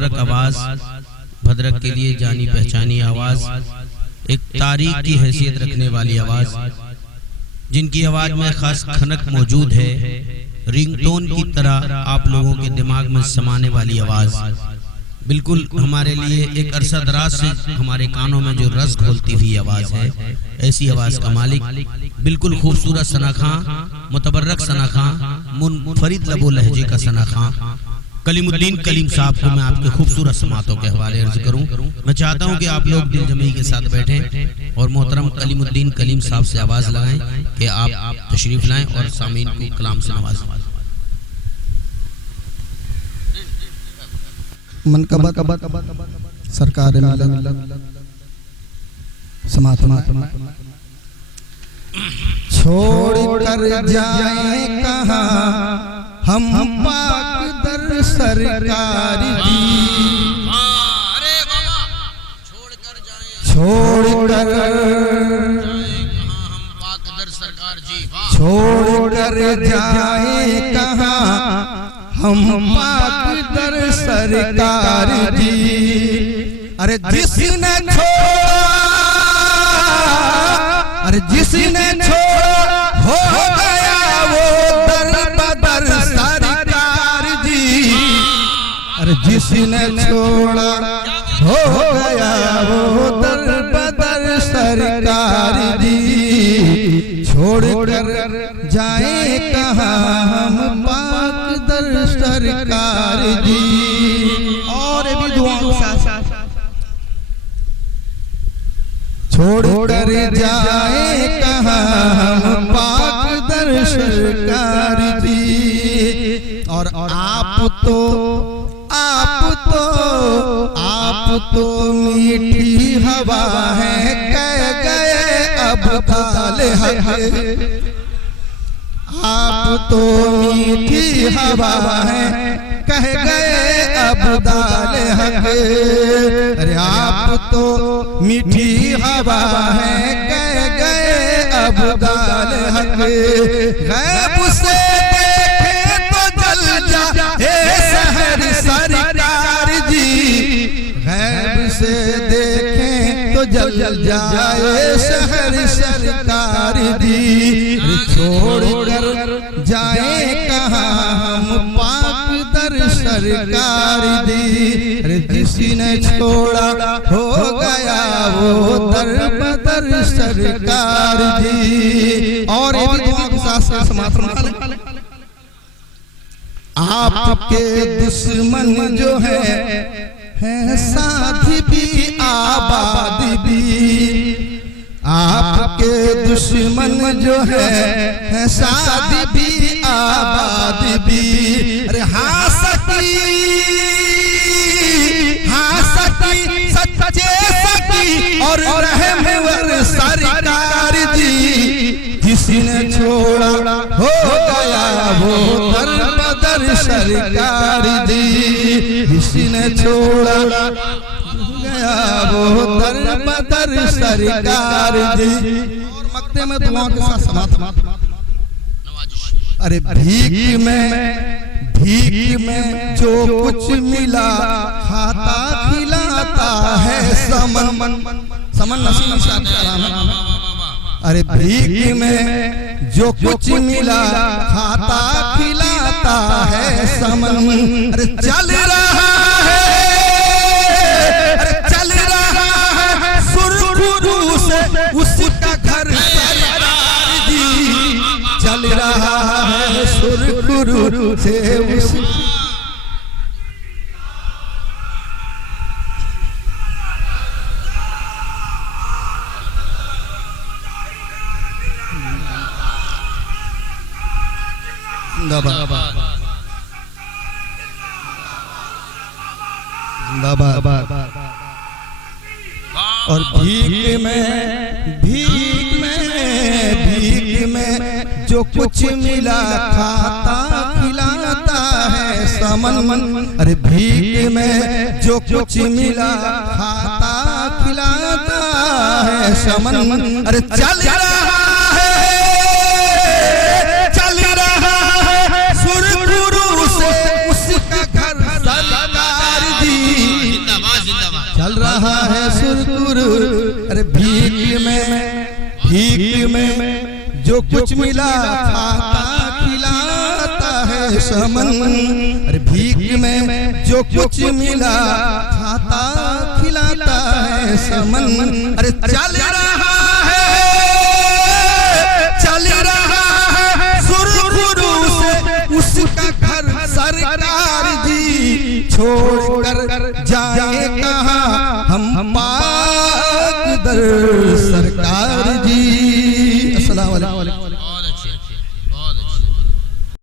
मुतबर्रक आवाज, भद्रक के लिए जानी पहचानी आवाज, एक तारीख की हैसियत रखने वाली आवाज, जिनकी आवाज में खास खनक मौजूद है, रिंगटोन की तरह आप लोगों के दिमाग में समाने वाली आवाज, बिल्कुल हमारे लिए एक अरसा दराज से हमारे कानों में जो रस घोलती हुई आवाज है, ऐसी आवाज का मालिक, बिल्कुल खूबसूरत सनाखा, मुतबर्रक सनाखा, मुनफरिद लबो लहजे का सनाखा कलीमुद्दीन कलीम साहब को मैं आपके खूबसूरत समातों के हवाले अर्ज करूं। मैं चाहता हूं कि आप लोग दिल जमी के साथ बैठें और मोहतरम कलीमुद्दीन कलीम साहब से आवाज लगाएं कि आप तशरीफ लाएं और सामीन को कलाम से नवाजें। मनकबत सरकार छोड़ कर जाए कहाँ हम पाक दर सरकार जी, छोड़ कर जाए कहाँ हम पाक दर सरकार जी। अरे जिसने छोड़ा, अरे जिसने छोड़ा हो गया वो दर बदर सरकार जी। अरे जिसने छोड़ा हो गया वो दर बदर सरकार जी। छोड़ कर जाए कहाँ हम पाक दर सरकार जी। और भी दुआओं छोड़ कर जाए कहाँ हम पाक दर सरकार जी। और आप तो मीठी हवा है, कह गए अब दाल हक। आप तो मीठी हवा है, कह गए अब दाल हक। अरे आप तो मीठी हवा है, कह गए अब दाल हक। गैब से देखे तो जल जाए शहर सरकार जी। गैब से देखें तो जल जाए शहर सरकार जी। छोड़ कर जाए कहाँ हम पाक दर सरकार जी। अरे जिसने छोड़ा हो गया वो दर बदर सरकार जी। और आपके दुश्मन जो है साथ भी आबाद भी। आपके दुश्मन जो है साथ भी आबाद भी। अरे हाँ सकी सच्चे सकी और रहमवर सरकार जी। जिसने छोड़ा हो गया वो दर बदर सरकार जी। जिसने छोड़ा गया वो दर बदर सरकार जी। और मक्ते में दुआ के साथ समाप्त। अरे भीख में जो कुछ मिला खाता खिलाता है समन नसीब साथ। अरे भीख में जो कुछ मिला खाता खिलाता है समन। अरे चल रहा है सुरखुरू से उसका घर सरकार जी। चल रहा है सुरखुरू से उस और भीख में जो कुछ मिला खाता खिलाता है समन। अरे भीख में जो कुछ मिला खाता खिलाता है समन। अरे चल रहा है सुरखुरू से उसका घर सरकार जी। भीख में जो कुछ मिला खाता खिलाता है समन। अरे भीख में जो कुछ मिला खाता खिलाता है समन। अरे चल रहा है सुरखुरू से उसका घर सरकार जी, छोड़ कर जाए कहाँ हम पाक दर सरकार जी।